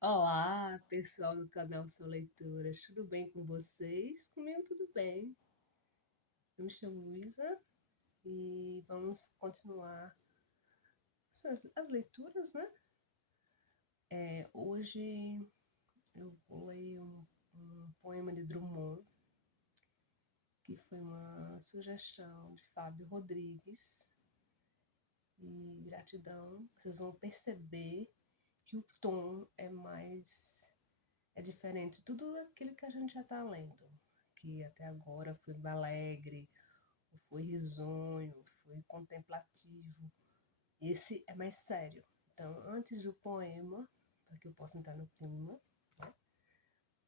Olá, pessoal do canal São Leituras, tudo bem com vocês? Comigo tudo bem. Eu me chamo Luísa e vamos continuar as leituras, né? Hoje eu vou ler um poema de Drummond, que foi uma sugestão de Fábio Rodrigues. E gratidão, vocês vão perceber que o tom é diferente de tudo aquilo que a gente já está lendo, que até agora foi alegre, foi risonho, foi contemplativo. Esse é mais sério. Então, antes do poema, para que eu possa entrar no clima,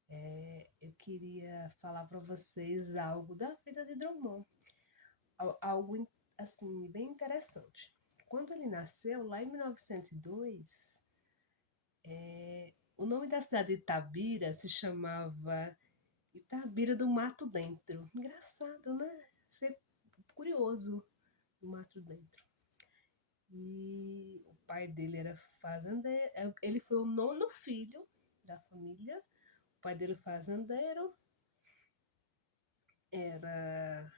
né, eu queria falar para vocês algo da vida de Drummond, algo assim bem interessante. Quando ele nasceu, lá em 1902, o nome da cidade de Itabira se chamava Itabira do Mato Dentro. Engraçado, né? Achei curioso, do Mato Dentro. E o pai dele era fazendeiro. Ele foi o nono filho da família. O pai dele fazendeiro. Era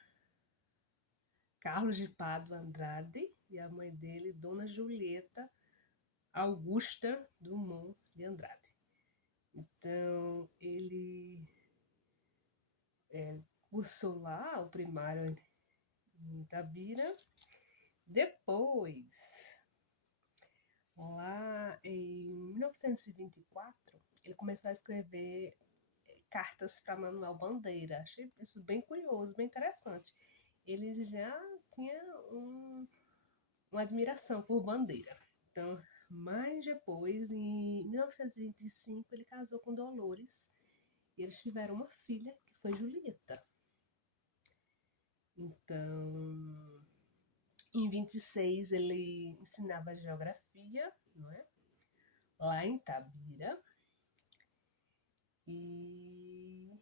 Carlos de Pádua Andrade. E a mãe dele, Dona Julieta Augusta Drummond de Andrade. Então, ele cursou lá o primário em Itabira. Depois, lá em 1924, ele começou a escrever cartas para Manuel Bandeira. Achei isso bem curioso, bem interessante. Ele já tinha uma admiração por Bandeira. Então, mais depois, em 1925, ele casou com Dolores e eles tiveram uma filha que foi Julieta. Então, em 26 ele ensinava geografia, não é? Lá em Tabira. E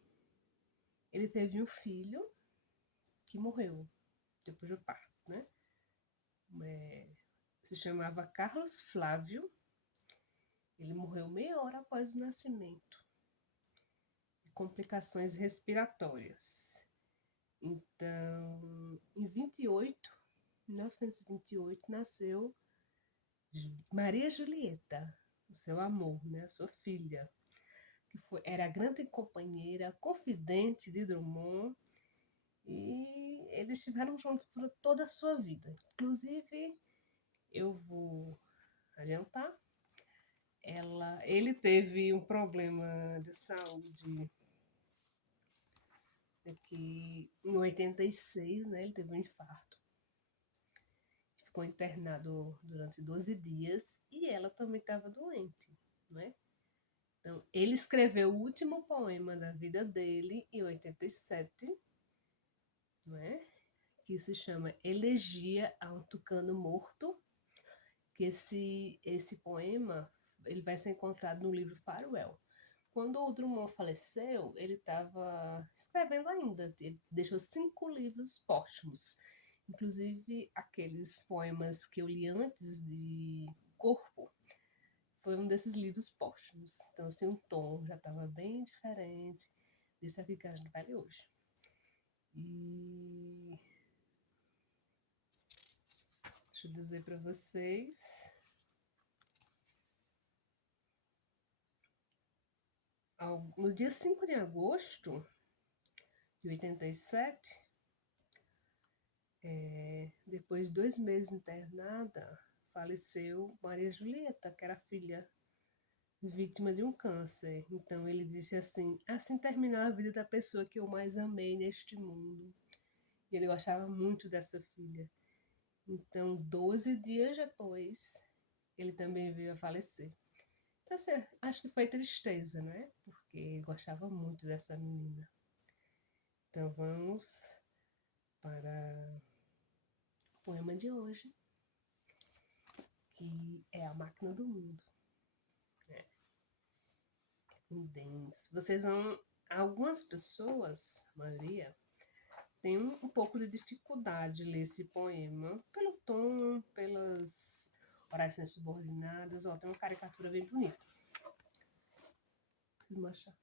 ele teve um filho que morreu depois do parto, né? Se chamava Carlos Flávio. Ele morreu meia hora após o nascimento, de complicações respiratórias. Então, em 28, 1928, nasceu Maria Julieta, o seu amor, né? A sua filha, que era a grande companheira, confidente de Drummond, e eles estiveram juntos por toda a sua vida. Inclusive, eu vou adiantar, ele teve um problema de saúde que em 86, né, ele teve um infarto. Ficou internado durante 12 dias e ela também estava doente, né? Então, ele escreveu o último poema da vida dele em 87, né? Que se chama Elegia a um Tucano Morto, que esse poema ele vai ser encontrado no livro Farewell. Quando o Drummond faleceu, ele estava escrevendo ainda. Ele deixou 5 livros póstumos, inclusive aqueles poemas que eu li antes de Corpo. Foi um desses livros póstumos. Então, assim, o tom já estava bem diferente desse aqui que a gente vai ler hoje. E deixa eu dizer para vocês. No dia 5 de agosto de 87, depois de 2 meses internada, faleceu Maria Julieta, que era filha vítima de um câncer. Então ele disse assim terminou a vida da pessoa que eu mais amei neste mundo. E ele gostava muito dessa filha. Então, 12 dias depois, ele também veio a falecer. Então, assim, acho que foi tristeza, né? Porque gostava muito dessa menina. Então, vamos para o poema de hoje, que é A Máquina do Mundo. Denso. Vocês vão. Algumas pessoas, a maioria, tem um pouco de dificuldade de ler esse poema pelo tom, pelas orações subordinadas. Ó, tem uma caricatura bem bonita. Vamos achar.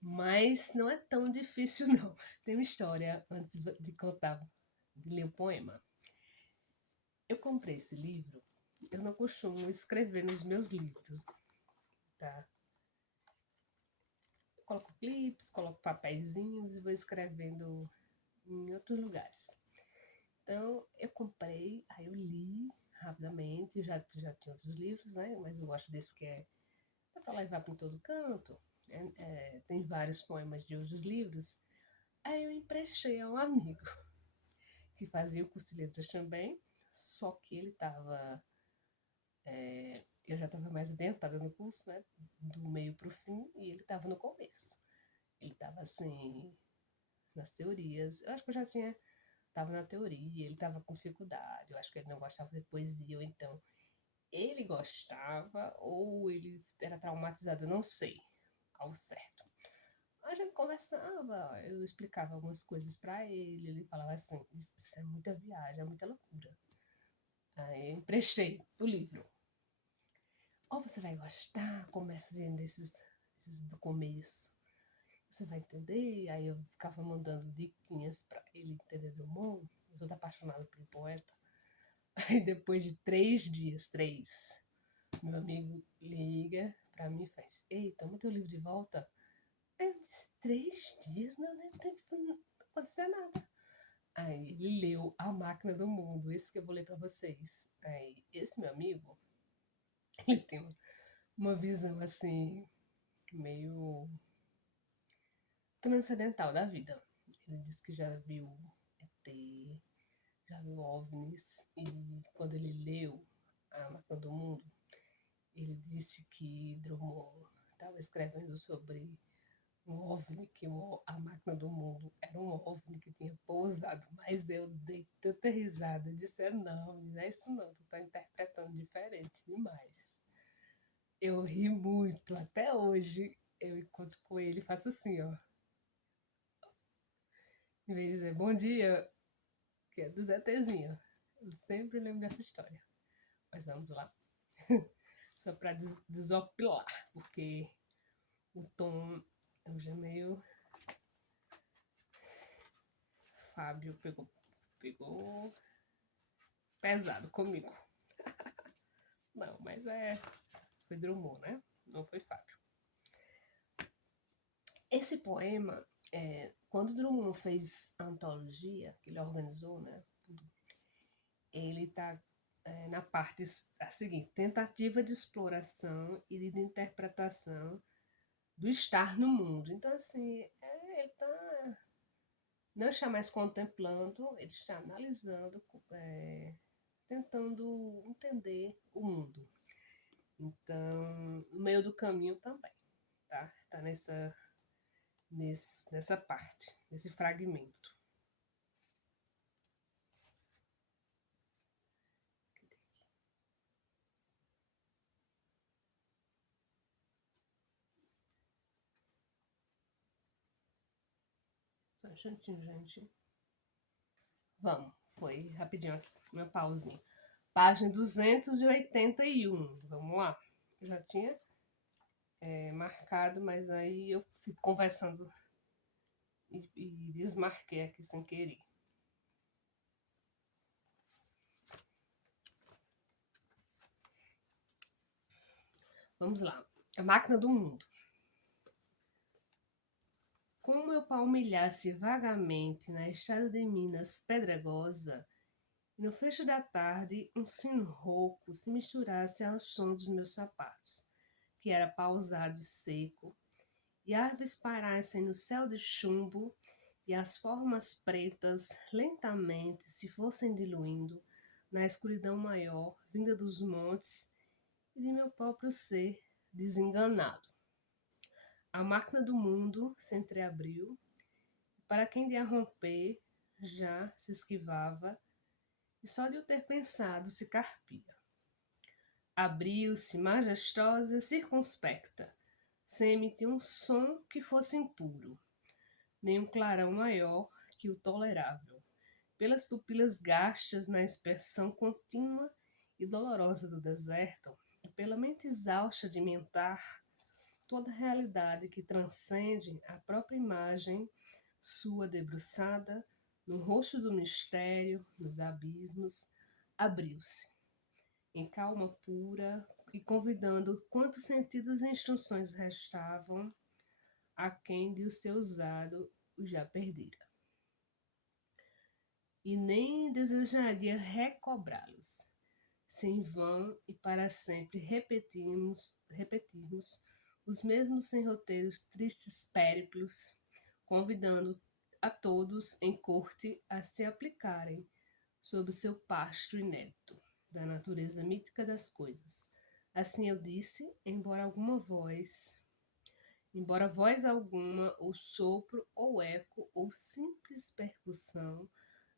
Mas não é tão difícil, não. Tem uma história antes de contar, de ler o poema. Eu comprei esse livro. Eu não costumo escrever nos meus livros, tá? Eu coloco clips, coloco papeizinhos e vou escrevendo em outros lugares. Então, eu comprei, aí eu li rapidamente, já tinha outros livros, né? Mas eu gosto desse que é para levar para todo canto. Tem vários poemas de outros livros. Aí eu emprestei a um amigo que fazia o curso de letras também, só que ele estava. Eu já estava mais adiantada no curso, né? Do meio para o fim, e ele estava no começo. Ele estava assim, nas teorias. Eu acho que eu já tinha. Estava na teoria, ele estava com dificuldade. Eu acho que ele não gostava de poesia, ou então ele gostava, ou ele era traumatizado, eu não sei ao certo. A gente conversava, eu explicava algumas coisas para ele falava assim: Isso é muita viagem, é muita loucura. Aí eu emprestei o livro. Ou você vai gostar, começa desses do começo. Você vai entender. Aí eu ficava mandando diquinhas para ele entender Drummond. Eu sou apaixonada pelo poeta. Aí depois de 3 dias, meu amigo liga para mim e faz: Ei, toma teu livro de volta. Aí eu disse: 3 dias? Não deu tempo, não aconteceu nada. Aí ele leu A Máquina do Mundo, esse que eu vou ler para vocês. Aí esse meu amigo, ele tem uma visão assim, meio transcendental da vida. Ele disse que já viu ET, já viu OVNIs, e quando ele leu A Máquina do Mundo, ele disse que Drummond estava escrevendo sobre um OVNI, que a máquina do mundo era um OVNI que tinha pousado, mas eu dei tanta risada, eu disse: não é isso não, tu tá interpretando diferente demais. Eu ri muito, até hoje eu encontro com ele e faço assim, ó. Em vez de dizer bom dia, que é do Zetezinho. Eu sempre lembro dessa história. Mas vamos lá. Só para desopilar, porque o tom hoje é meio. Fábio pegou pesado comigo. Não, mas foi Drummond, né? Não foi Fábio. Esse poema, quando Drummond fez a antologia, que ele organizou, né? Ele está na parte a seguinte: tentativa de exploração e de interpretação do estar no mundo. Então, assim, ele está. Não está mais contemplando, ele está analisando, tentando entender o mundo. Então, no meio do caminho também, tá? Tá nessa parte, nesse fragmento. Só um instantinho, gente. Vamos, foi rapidinho aqui, uma pausinha. Página 281, vamos lá. Eu já tinha marcado, mas aí eu fico conversando e desmarquei aqui sem querer. Vamos lá. A Máquina do Mundo. Como eu palmilhasse vagamente na estrada de Minas pedregosa, e no fecho da tarde um sino rouco se misturasse ao som dos meus sapatos, que era pausado e seco, e árvores parassem no céu de chumbo, e as formas pretas lentamente se fossem diluindo na escuridão maior vinda dos montes e de meu próprio ser desenganado. A máquina do mundo se entreabriu, e para quem de a romper já se esquivava, e só de o ter pensado se carpia. Abriu-se majestosa e circunspecta, sem emitir um som que fosse impuro, nem um clarão maior que o tolerável, pelas pupilas gastas na expressão contínua e dolorosa do deserto, e pela mente exausta de mentar, toda realidade que transcende a própria imagem sua debruçada no rosto do mistério, nos abismos, abriu-se, em calma pura e convidando quantos sentidos e instruções restavam, a quem de o seu usado o já perdera. E nem desejaria recobrá-los, se em vão e para sempre repetirmos os mesmos sem roteiros tristes périplos, convidando a todos em corte a se aplicarem sob o seu pasto inédito da natureza mítica das coisas. Assim eu disse, embora voz alguma, ou sopro, ou eco, ou simples percussão,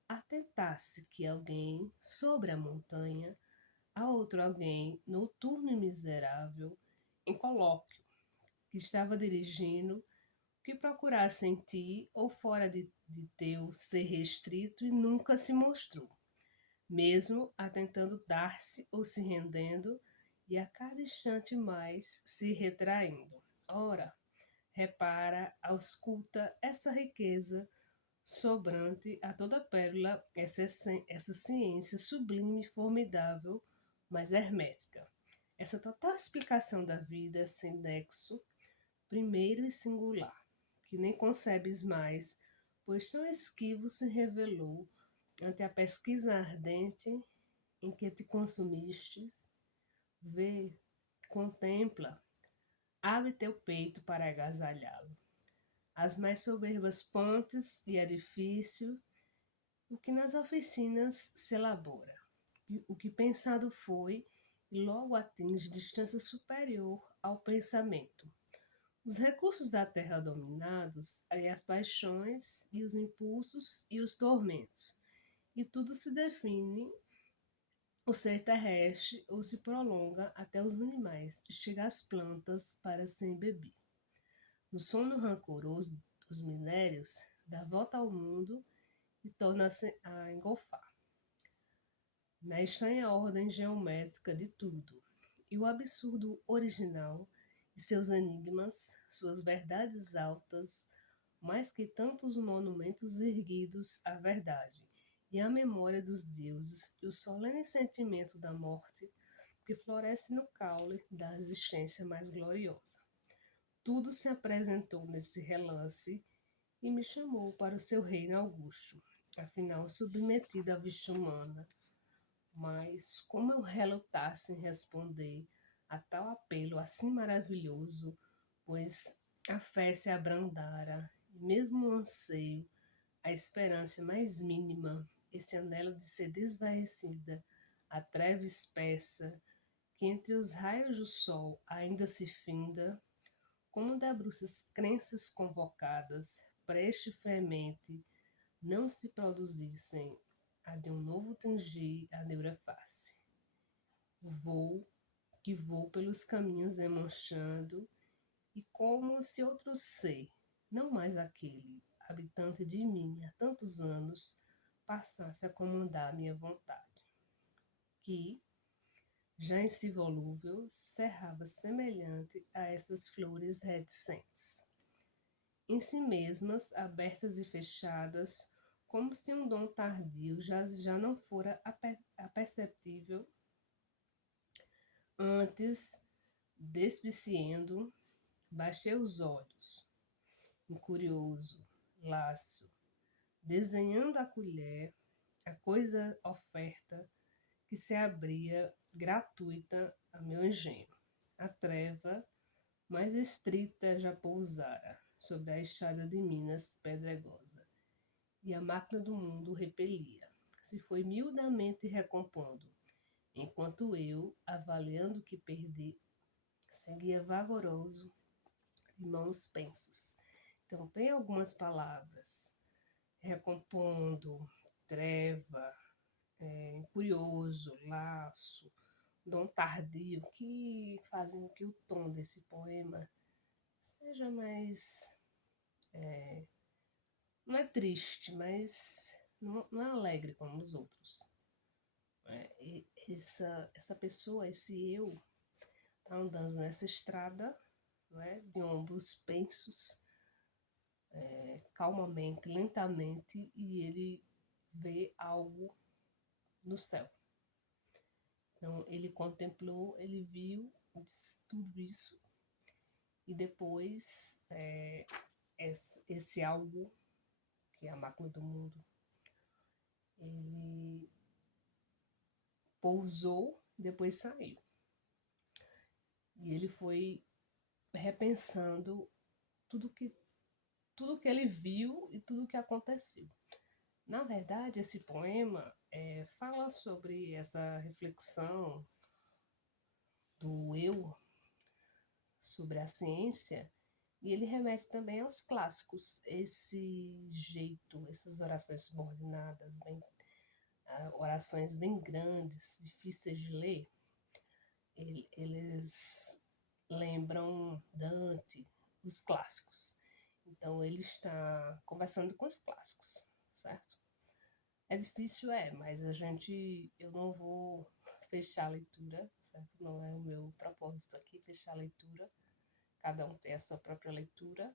atentasse que alguém, sobre a montanha, a outro alguém, noturno e miserável, em colóquio, que estava dirigindo, que procurasse em ti ou fora de teu ser restrito e nunca se mostrou, mesmo atentando dar-se ou se rendendo, e a cada instante mais se retraindo. Ora, repara, ausculta essa riqueza sobrante a toda pérola, essa ciência sublime e formidável, mas hermética. Essa total explicação da vida sem nexo, primeiro e singular, que nem concebes mais, pois tão esquivo se revelou ante a pesquisa ardente em que te consumistes. Vê, contempla, abre teu peito para agasalhá-lo. As mais soberbas pontes e edifício, o que nas oficinas se elabora, o que pensado foi e logo atinge distância superior ao pensamento. Os recursos da terra dominados, aí as paixões e os impulsos e os tormentos, e tudo se define o ser terrestre ou se prolonga até os animais, chega às plantas para se embeber. No sono rancoroso dos minérios, dá volta ao mundo e torna-se a engolfar, na estranha ordem geométrica de tudo, e o absurdo original e seus enigmas, suas verdades altas, mais que tantos monumentos erguidos à verdade e à memória dos deuses, e o solene sentimento da morte que floresce no caule da existência mais gloriosa. Tudo se apresentou nesse relance e me chamou para o seu reino augusto, afinal submetido à vista humana. Mas como eu relutasse em responder a tal apelo assim maravilhoso, pois a fé se abrandara, e mesmo o anseio, a esperança mais mínima, esse anelo de ser desvanecida, a treva espessa, que entre os raios do sol ainda se finda, como debruças crenças convocadas, preste fremente, não se produzissem a de um novo tingir a neura face. Vou pelos caminhos demonstrando, e como se outro ser, não mais aquele, habitante de mim há tantos anos, passasse a comandar minha vontade, que, já em si volúvel, cerrava semelhante a essas flores reticentes, em si mesmas, abertas e fechadas, como se um dom tardio já não fora aperceptível antes, despiciando, baixei os olhos, curioso, laço, desenhando a colher, a coisa oferta que se abria gratuita a meu engenho. A treva mais estrita já pousara sobre a estrada de Minas pedregosa, e a máquina do mundo repelia, se foi miudamente recompondo, enquanto eu, avaliando o que perdi, seguia vagaroso, de mãos pensas. Então, tem algumas palavras, recompondo, treva, curioso, laço, dom tardio, que fazem com que o tom desse poema seja mais. Não é triste, mas não é alegre como os outros. Essa pessoa, esse eu, tá andando nessa estrada não é? De ombros pensos, calmamente, lentamente, e ele vê algo no céu. Então, ele contemplou, ele viu tudo isso, e depois esse algo, que é a máquina do mundo, ele pousou, depois saiu. E ele foi repensando tudo que ele viu e tudo que aconteceu. Na verdade, esse poema fala sobre essa reflexão do eu sobre a ciência, e ele remete também aos clássicos, esse jeito, essas orações subordinadas, orações bem grandes, difíceis de ler, eles lembram Dante, os clássicos. Então ele está conversando com os clássicos, certo? É difícil, mas eu não vou fechar a leitura, certo? Não é o meu propósito aqui fechar a leitura. Cada um tem a sua própria leitura,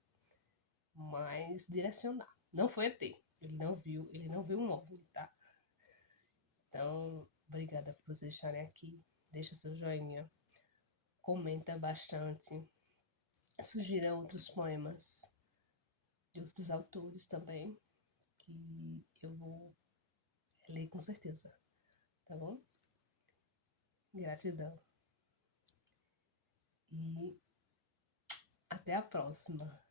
mas direcionar. Não foi ET, ele não viu um OVNI, tá? Então, obrigada por vocês estarem aqui. Deixa seu joinha, comenta bastante, sugira outros poemas de outros autores também, que eu vou ler com certeza, tá bom? Gratidão. E até a próxima.